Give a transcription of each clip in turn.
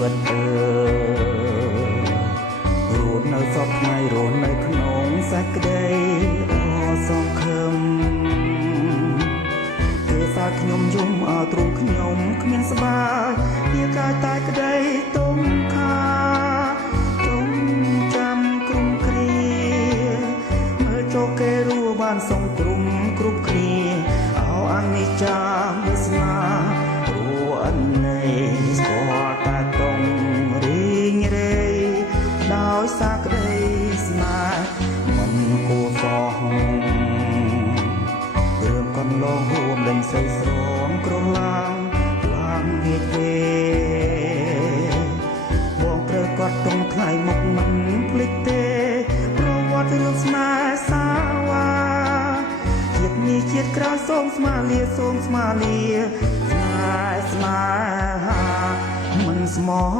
វិតរស់នៅសពថ្ងៃរស់នៅក្នុងសេចក្តីអសង្ឃឹមគឺសាខ្ញុំយំអត់ទ្រូងខ្ញុំគ្មានស្បាវាកាយតែក្តីទុំខាទុំចាំគ្រុំគ្រាមើលចូលគេរួបានសងគ្រុំគ្រប់គ្នាអោអនិច្ចាវាសនារួអនៃស្គាល់តែតុងរីងរេដោយសាក្តីស្នេហ៍មិនគួរសោះរឿងកន្លងរួមដេញស្រីស្រងក្រឡាំឡើងវាទេបងត្រូវគាត់ទុំថ្ងៃមុខមិនភ្លេចទេប្រវត្តិរឿងស្នេហ៍សាវ៉ាជាតិនេះជាតិក្រោយសូមស្មាលាសូមស្មាលាស្នេហាមិនស្មោះ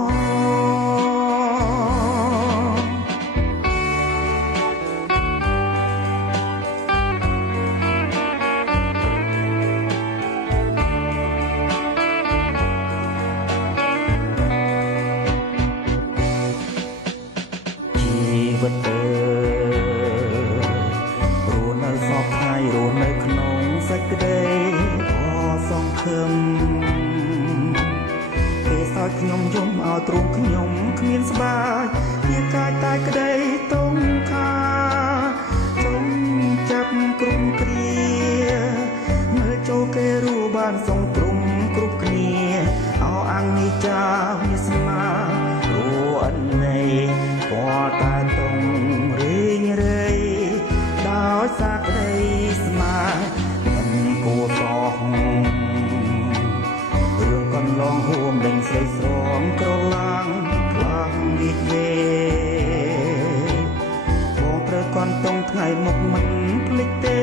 វិតរស់នៅសពថ្ងៃរស់នៅក្នុងសេចក្តីអសង្ឃឹមពេលសោយខ្ញុំយំឲ្យទ្រូងខ្ញុំគ្មានស្បាវាកាយតែក្តីទុំខាទុំចាប់គ្រុំគ្រាមើលចូលគេរួបានសងទ្រុំគ្រប់គ្នាអោអនិច្ចាវាសនារួអនៃពណ៌តែតុងរីងរេដោយសាក្តីស្នេហ៍មិនគួរសោះរឿងកន្លងហួមដេញស្រីស្រងក្រឡាំខ្លាំងវិវេបងត្រូវកន់តុងថ្ងៃមុខមិនភ្លេចទេ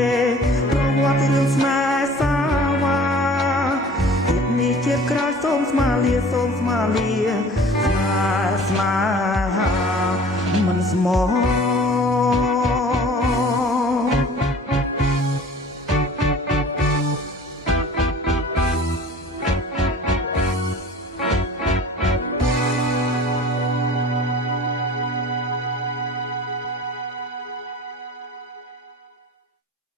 ប្រវត្តិរឿងស្នេហ៍សាវ៉ាជាតិនេះជាតិក្រោយសូមស្មាលាសូមស្មាលាស្នេហាមិនស្មោះ